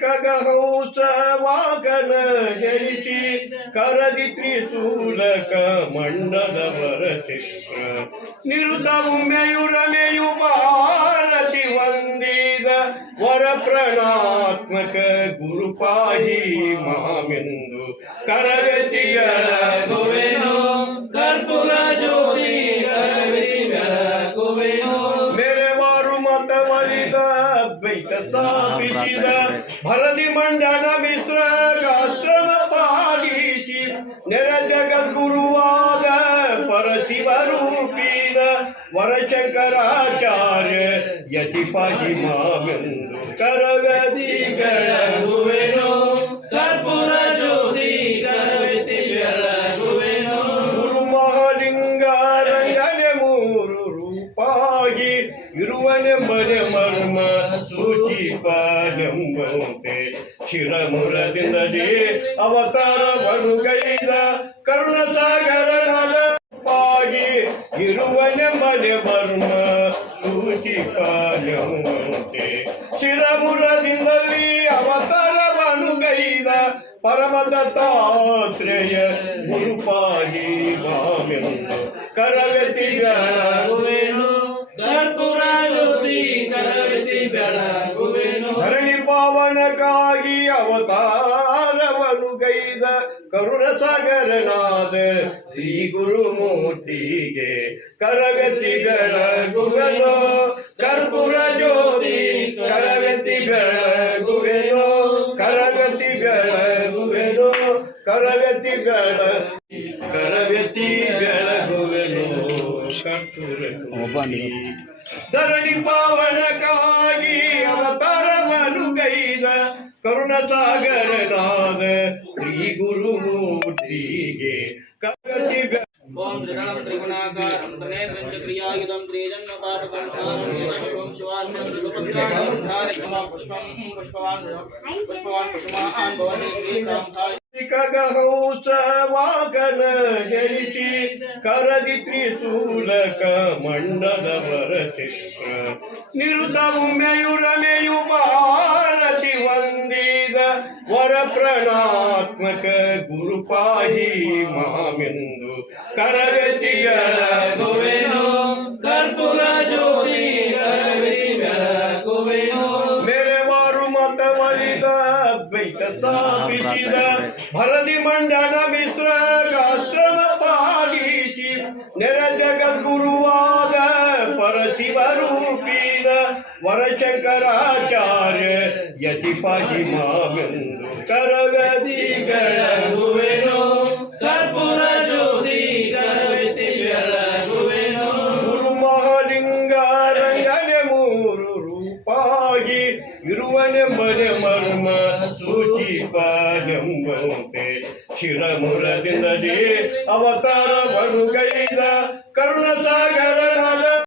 ಕಗಹಂಸ ವಾಗನ ಜನಿಸಿ ಕರದಿ ತ್ರಿಶೂಲಕ ಮಂಡಲವರ ಚಿತ್ರ ನಿರುತವು ಮೆಯುರಮೆಯು ಭಾರತಿ ವಂದಿದ ವರ ಪ್ರಣಾತ್ಮಕ ಗುರುಪಾಹಿ ಮಾಮೆಂದು ಕರಗತಿಗಳ ಗೋವೆನೋ ಕರ್ಪೂರ ಜ್ಯೋತಿ ಕರಗತಿ ಬೆಳಗುವೆನೋ ಮೇರೆವಾರು ಮತವರಿದ ಅದ್ವೈತ ಸ್ಥಾಪಿಸಿದ ಭರದಿ ಮಂಡಲ ಮಿಶ್ರ ಗಾತ್ರಮ ಪಾಲಿಸಿ ನೆರ ಜಗದ್ಗುರುವಾದ ಪರಶಿವ ರೂಪೀನ ವರಶಂಕರಾಚಾರ್ಯ ಯತಿ ಪಾಹಿ ಮಾವೆಂದು ಕರಗತಿಗಳ ಗೋವೆನೋ ಕರ್ಪೂರ ಜ್ಯೋತಿ ಕರಗತಿ ಬೆಳಗುವೆನೋ ಗುರು ಮಹಾಲಿಂಗ ರಂಗನೆ ಮೂರು ರೂಪಾಗಿ ಇರುವನೆಂಬನೆ ಮರ್ಮ ಸೂಚಿಪಾನೆಂಬಂತೆ ಶಿರಮುರದಿಂದಲೇ ಅವತಾರವನ್ನು ಗೈದ ಕರುಣಸಾಗರನಾದ ಪಾಗಿ ಇರುವನೆಂಬನೆ ಮರ್ಮ ಸೂಚಿಪಾನೆಂಬಂತೆ ಶಿರಮುರದಿಂದಲೇ ಅವತಾರವನ್ನು ಗೈದ ಪರಮ ದತ್ತಾತ್ರೇಯ ಗುರುಪಾಹಿ ಮಾಮೆಂದು ಕರಗತಿ ಬೆಳಗುವೆನೋ ಕರ್ಪೂರ ಜ್ಯೋತಿ ಕರಗತಿ ಬೆಳಗುವೆನೋ ಧರಣಿ ಪಾವನಕ್ಕಾಗಿ ಅವತಾರವನ್ನು ಗೈದ ಕರುಣಸಾಗರನಾದ ಶ್ರೀ ಗುರುಮೂರ್ತಿಗೆ ಕರಗತಿ ಬೆಳಗುವೆನೋ ಕರ್ಪೂರ ಜ್ಯೋತಿ ಕರಗತಿ ಬೆಳಗುವೆನೋ ಕರಗತಿ ಬೆಳಗುವೆನೋ ಕರಗತಿ ಬೆಳಗುವೆನೋ ಧರಣಿ ಪಾವನಕ್ಕಾಗಿ ಅವತಾರವನ್ನು ಗೈದ ಕರುಣಸಾಗರನಾದ ಶ್ರೀ ಗುರುಮೂರ್ತಿಗೆ ಕರಗತಿ ಓಂ ತ್ರಿಗಣಂ ತ್ರಿಗುಣಾಕಾರಂ ತ್ರಿನೇತ್ರಂ ಚ ಕ್ರಿಯಾಯುಧಂ ತ್ರಿಜನ್ಮಪಾಪಕಂ ಶಿವಂ ಶಿವಾನ್ಯಂ ತ್ರಿಗುಣಾಕಾರಂ ಪುಷ್ಪಂ ಪುಷ್ಪವಾನ್ ಪುಷ್ಪವಾನ್ ಭವತಿ ಶ್ರೀರಾಮ್ ಕಗಹಂಸ ವಾಗನ ಜನಿಸಿ ಕರದಿ ತ್ರಿಶೂಲಕ ಮಂಡಲವರ ಚಿತ್ರ ನಿರುತವು ಮೆಯುರಮೆಯು ಭಾರತಿ ವಂದಿದ ವರ ಪ್ರಣಾತ್ಮಕ ಗುರುಪಾಹಿ ಮಾಮೆಂದು ಕರಗತಿಗಳ ಗೋವೆನೋ ಕರ್ಪೂರ ಜ್ಯೋತಿ ಕರಗತಿ ಬೆಳಗುವೆನೋ ಮೇರೆವಾರು ಮತವರಿದ ಅದ್ವೈತ ಸ್ಥಾಪಿಸಿದ ಭರದಿ ಮಂಡಲ ಮಿಶ್ರ ಗಾತ್ರಮ ಪಾಲಿಸಿ ನೆರ ಜಗದ್ಗುರುವಾದ ಪರಶಿವ ರೂಪೀನ ವರಶಂಕರಾಚಾರ್ಯ ಯತಿ ಪಾಹಿ ಮಾವೆಂದು ಕರಗತಿಗಳ ಗೋವೆನೋ ಕರ್ಪೂರ ಜ್ಯೋತಿ ಕರಗತಿ ಬೆಳಗುವೆನೋ ಗುರು ಮಹಾಲಿಂಗ ರಂಗನೆ ಮೂರು ರೂಪಾಗಿ ಇರುವನೆಂಬನೆ ಮರ್ಮ ಸೂಚಿಪಾನೆಂಬಂತೆ ಶಿರಮುರದಿಂದಲೇ ಅವತಾರವನ್ನು ಗೈದ ಕರುಣಸಾಗರನಾದ